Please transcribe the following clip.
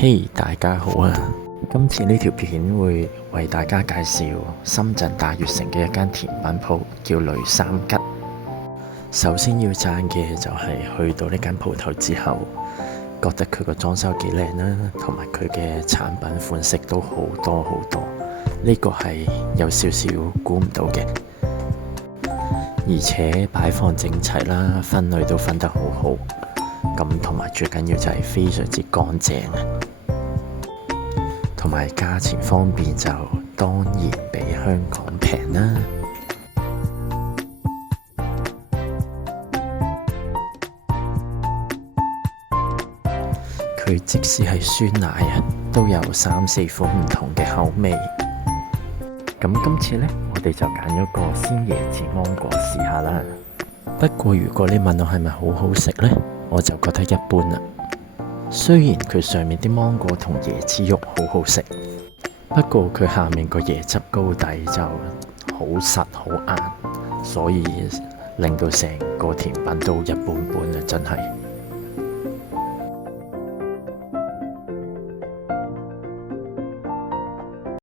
嘿，大家好啊！今次呢條片會為大家介紹深圳大悅城嘅一間甜品鋪，叫雷三吉。首先要讚嘅就係去到呢間鋪頭之後，覺得佢個裝修幾靚啦，同埋佢嘅產品款式都好多好多，呢個係有少少估唔到嘅。而且擺放整齊啦，分類都分得好好，咁同埋最緊要就係非常之乾淨啊！同埋價錢方面就當然比香港平啦。佢即使係酸奶啊，都有3-4款唔同嘅口味。咁今次呢，我哋就揀咗個鮮椰子芒果試下啦。不過如果你問我係咪好好食呢，我就覺得一般啦。雖然佢上面啲芒果同椰子肉好好食，不過佢下面個椰汁糕底就好實好硬，所以令到成個甜品都一般般啊，真係。